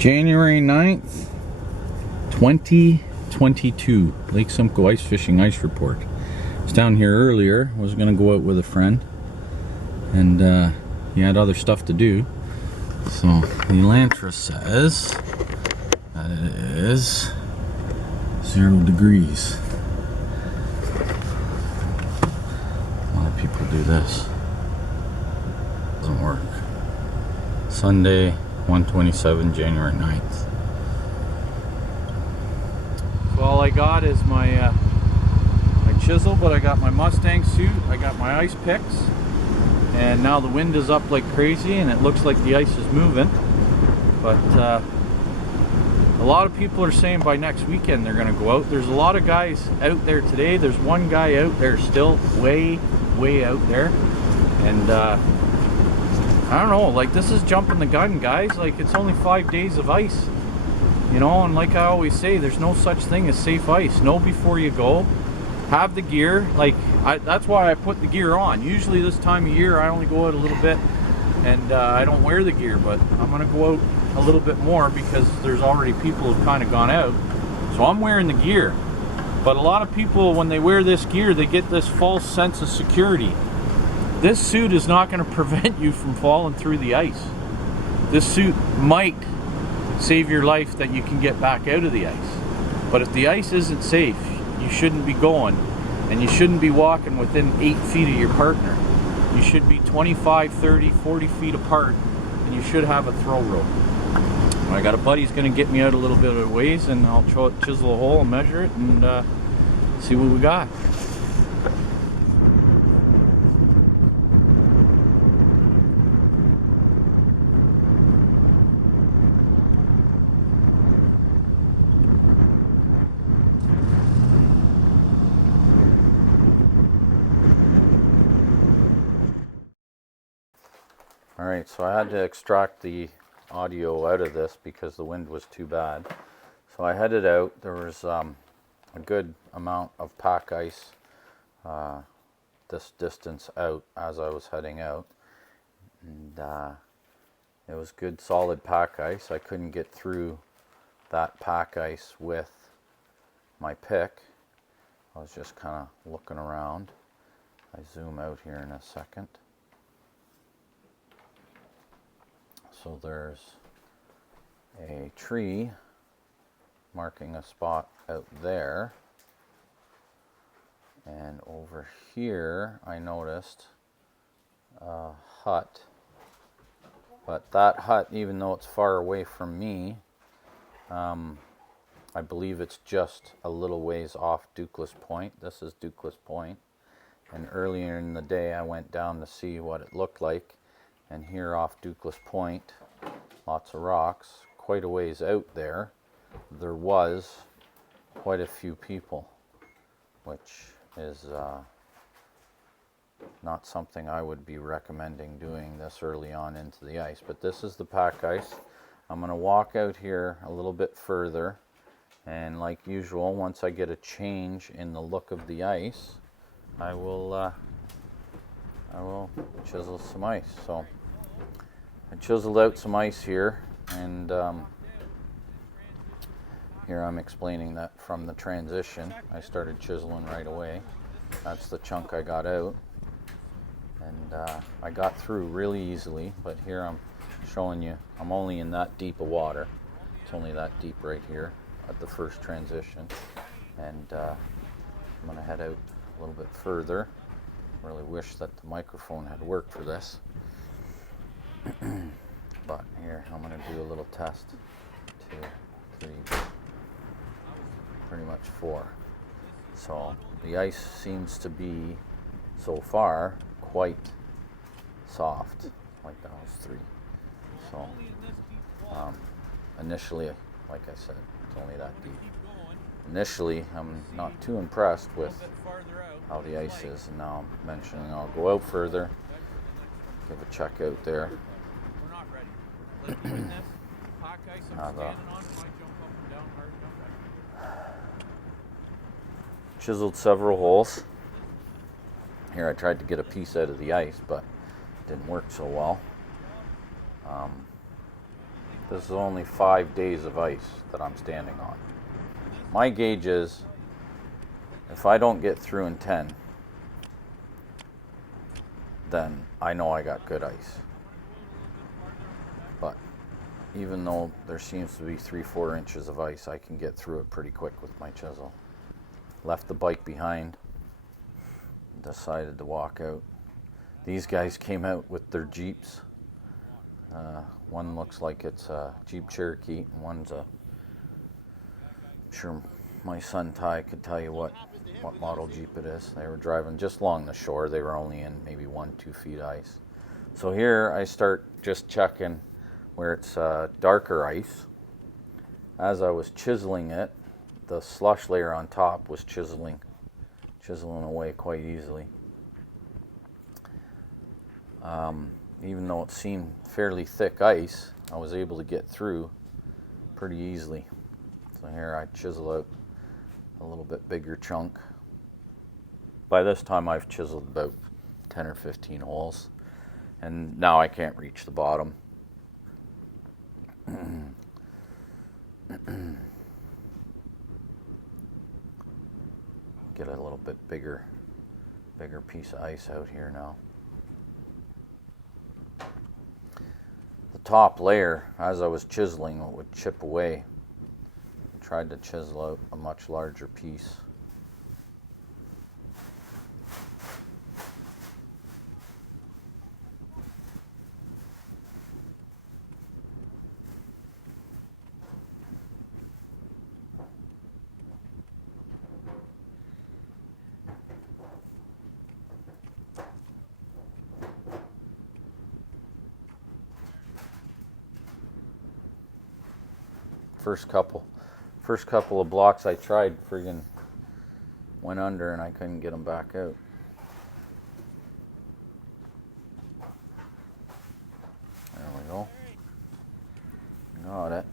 January 9th, 2022. Lake Simcoe Ice Fishing Ice Report. I was down here earlier. I was going to go out with a friend. And he had other stuff to do. So the Elantra says that it is 0 degrees. A lot of people do this. Doesn't work. Sunday, 1/27, January 9th. So all I got is my chisel, but I got my Mustang suit, I got my ice picks, and now the wind is up like crazy and it looks like the ice is moving. But a lot of people are saying by next weekend they're going to go out. There's a lot of guys out there today. There's one guy out there still way out there, and I don't know, like, this is jumping the gun, guys. Like, it's only 5 days of ice, you know, and like I always say, there's no such thing as safe ice. Know before you go. Have the gear. Like, that's why I put the gear on. Usually this time of year I only go out a little bit and I don't wear the gear, but I'm gonna go out a little bit more because there's already people who've kind of gone out, so I'm wearing the gear. But a lot of people, when they wear this gear, they get this false sense of security. This suit is not going to prevent you from falling through the ice. This suit might save your life that you can get back out of the ice. But if the ice isn't safe, you shouldn't be going, and you shouldn't be walking within 8 feet of your partner. You should be 25, 30, 40 feet apart, and you should have a throw rope. I got a buddy who's going to get me out a little bit of ways, and I'll chisel a hole and measure it and see what we got. Alright, so I had to extract the audio out of this because the wind was too bad. So I headed out. There was a good amount of pack ice this distance out as I was heading out. And it was good solid pack ice. I couldn't get through that pack ice with my pick. I was just kind of looking around. I zoom out here in a second. So there's a tree marking a spot out there, and over here I noticed a hut, but that hut, even though it's far away from me, I believe it's just a little ways off Dukeless Point. This is Dukeless Point, and earlier in the day I went down to see what it looked like. And here off Dukeless Point, lots of rocks, quite a ways out there, there was quite a few people, which is not something I would be recommending doing this early on into the ice. But this is the pack ice. I'm going to walk out here a little bit further, and like usual, once I get a change in the look of the ice, I will chisel some ice. So I chiseled out some ice here, and here I'm explaining that from the transition. I started chiseling right away. That's the chunk I got out, and I got through really easily. But here I'm showing you I'm only in that deep of water. It's only that deep right here at the first transition, and I'm going to head out a little bit further. Really wish that the microphone had worked for this. But here I'm going to do a little test. 2, 3, pretty much 4. So the ice seems to be so far quite soft, like that was 3. So initially, like I said, it's only that deep. Initially I'm not too impressed with how the ice is, and now I'm mentioning I'll go out further, give a check out there. Chiseled several holes. Here I tried to get a piece out of the ice, but it didn't work so well. This is only 5 days of ice that I'm standing on. My gauge is, if I don't get through in 10, then I know I got good ice. But even though there seems to be 3-4 inches of ice, I can get through it pretty quick with my chisel. Left the bike behind, decided to walk out. These guys came out with their Jeeps. One looks like it's a Jeep Cherokee, and one's a, I'm sure my son Ty could tell you what model Jeep it is. They were driving just along the shore. They were only in maybe 1-2 feet ice. So here I start just checking where it's darker ice. As I was chiseling it, the slush layer on top was chiseling away quite easily. Even though it seemed fairly thick ice, I was able to get through pretty easily. So here I chisel out a little bit bigger chunk. By this time I've chiseled about 10 or 15 holes, and now I can't reach the bottom. Get a little bit bigger piece of ice out here now. The top layer, as I was chiseling, it would chip away. I tried to chisel out a much larger piece. First couple of blocks I tried, friggin' went under and I couldn't get them back out. There we go. Got it.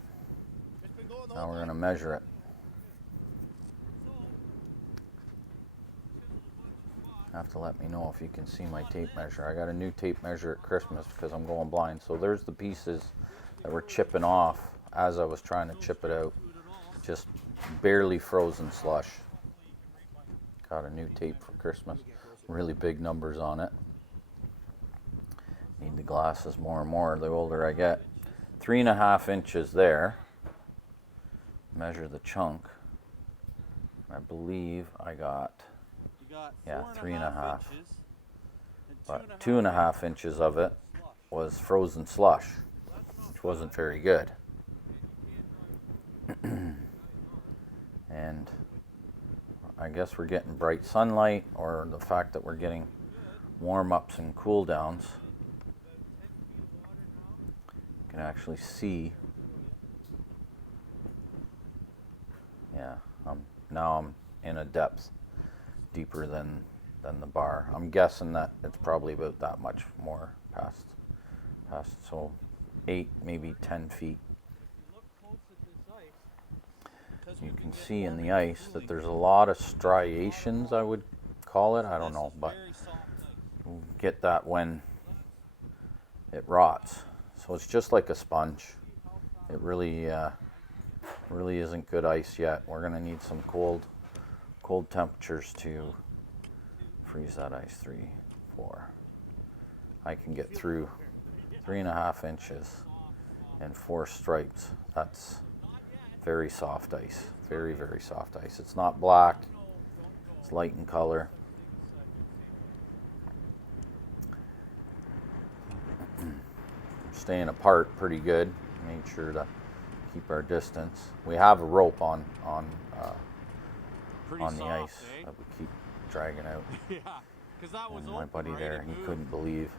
Now we're gonna measure it. Have to let me know if you can see my tape measure. I got a new tape measure at Christmas because I'm going blind. So there's the pieces that were chipping off as I was trying to chip it out. Just barely frozen slush. Got a new tape for Christmas. Really big numbers on it. Need the glasses more and more the older I get. 3.5 inches there. Measure the chunk. I believe I got 3.5. But 2.5 inches of it was frozen slush, which wasn't very good. And I guess we're getting bright sunlight, or the fact that we're getting warm ups and cool downs. You can actually see. Yeah, now I'm in a depth deeper than the bar. I'm guessing that it's probably about that much more past, so 8, maybe 10 feet. You can see in the ice that there's a lot of striations, I would call it. I don't know, but we'll get that when it rots. So it's just like a sponge. It really isn't good ice yet. We're gonna need some cold temperatures to freeze that ice. 3, 4. I can get through 3.5 inches and 4 stripes. That's very soft ice, very, very soft ice. It's not black, it's light in color. Staying apart pretty good. Made sure to keep our distance. We have a rope on the ice that we keep dragging out. And my buddy there, he couldn't believe.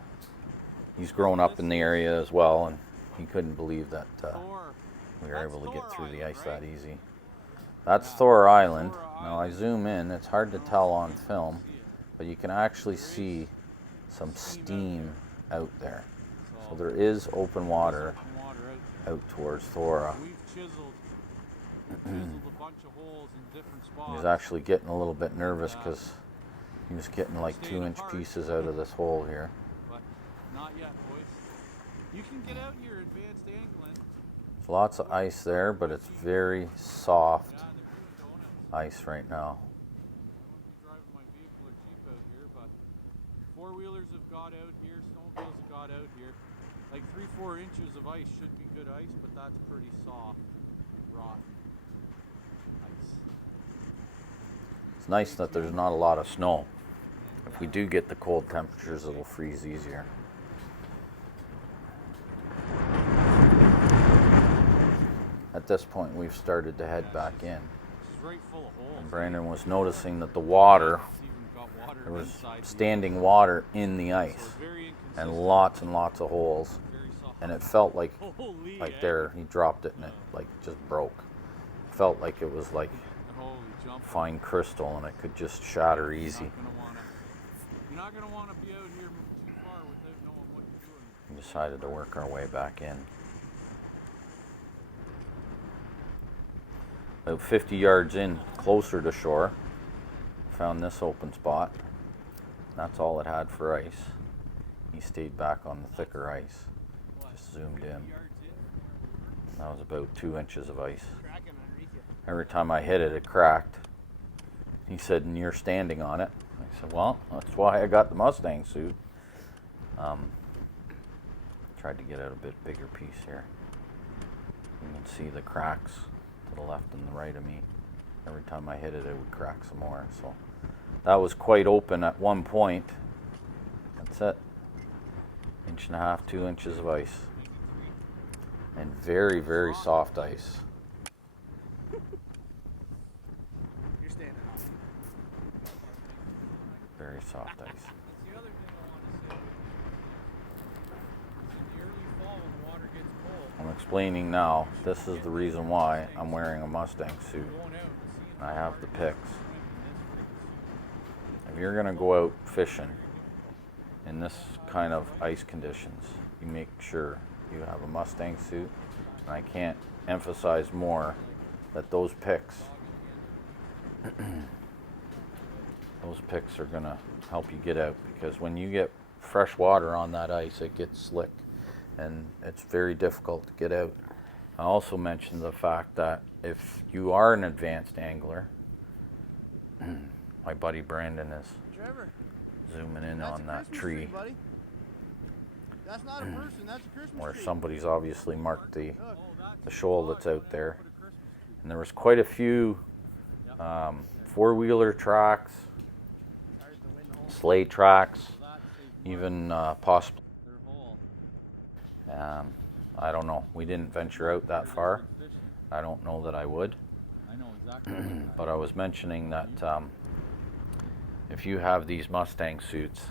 He's grown up in the area as well, and he couldn't believe that we were able to get through the ice that easy. That's Thor Island. Now I zoom in, it's hard to tell on film, but you can actually see some steam out there. So there is open water out towards Thora. He was actually getting a little bit nervous because he was getting like 2-inch pieces out of this hole here. But not yet, boys. You can get out here advanced angling. Lots of ice there, but it's very soft ice right now. I wouldn't be driving my vehicle or Jeep out here, but four-wheelers have got out here, snowmobiles have got out here. Like 3-4 inches of ice should be good ice, but that's pretty soft, rotten ice. It's nice that there's not a lot of snow. If we do get the cold temperatures, it'll freeze easier. At this point, we've started to head back in. And Brandon was noticing that the water, there was standing water in the ice, and lots of holes. And it felt like there, he dropped it and it like just broke. It felt like it was like fine crystal and it could just shatter easy. You're not going to want to be out here too far without knowing what you're doing. We decided to work our way back in. About 50 yards in, closer to shore, found this open spot. That's all it had for ice. He stayed back on the thicker ice. Just zoomed in. That was about 2 inches of ice. Every time I hit it, it cracked. He said, and you're standing on it. I said, well, that's why I got the Mustang suit. Tried to get out a bit bigger piece here. You can see the cracks to the left and the right of me. Every time I hit it, it would crack some more. So that was quite open at one point. That's it. 1.5 to 2 inches of ice. And very soft ice. You're standing on. Very soft ice. That's the other thing I want to say. In the early fall when the water gets cold. I'm explaining now, this is the reason why I'm wearing a Mustang suit. I have the picks. If you're going to go out fishing in this kind of ice conditions, you make sure you have a Mustang suit. And I can't emphasize more that those picks are going to help you get out, because when you get fresh water on that ice, it gets slick and it's very difficult to get out. I also mentioned the fact that if you are an advanced angler, my buddy Brandon is Trevor, zooming in on that tree. Buddy. That's not a person, that's a Christmas Where tree. Somebody's obviously marked the shoal that's out there. And there was quite a few four-wheeler tracks, sleigh tracks, even possibly. I don't know. We didn't venture out that far. I don't know that I would. But I was mentioning that if you have these Mustang suits,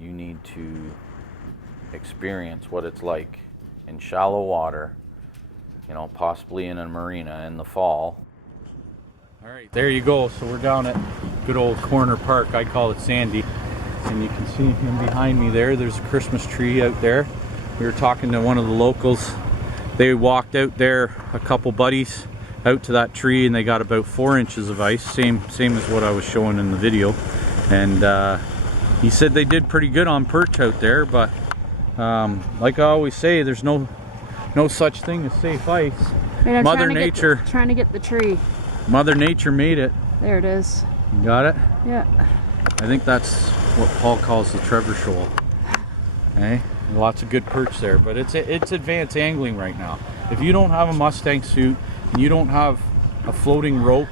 you need to experience what it's like in shallow water, you know, possibly in a marina in the fall. All right, there you go. So we're down at good old Corner Park. I call it Sandy. And you can see him behind me there. There's a Christmas tree out there. We were talking to one of the locals. They walked out there, a couple buddies, out to that tree, and they got about 4 inches of ice, same as what I was showing in the video. And he said they did pretty good on perch out there, but like I always say, there's no such thing as safe ice. Wait, Mother Nature trying to get the tree. Mother Nature made it. There it is. You got it? Yeah. I think that's what Paul calls the Trevor Shoal. Okay? Lots of good perch there, but it's advanced angling right now. If you don't have a Mustang suit and you don't have a floating rope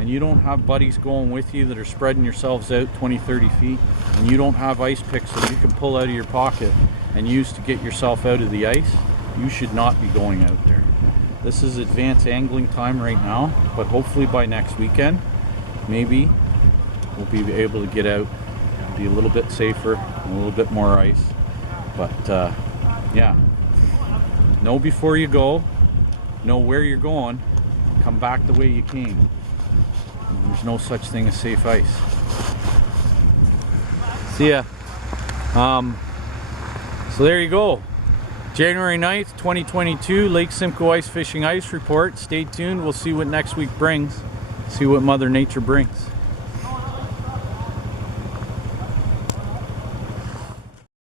and you don't have buddies going with you that are spreading yourselves out 20-30 feet, and you don't have ice picks that you can pull out of your pocket and use to get yourself out of the ice, you should not be going out there. This is advanced angling time right now, but hopefully by next weekend, maybe we'll be able to get out, be a little bit safer, a little bit more ice. But yeah, know before you go, know where you're going, come back the way you came. There's no such thing as safe ice. See ya. So there you go. January 9th, 2022, Lake Simcoe Ice Fishing Ice Report. Stay tuned. We'll see what next week brings. See what Mother Nature brings.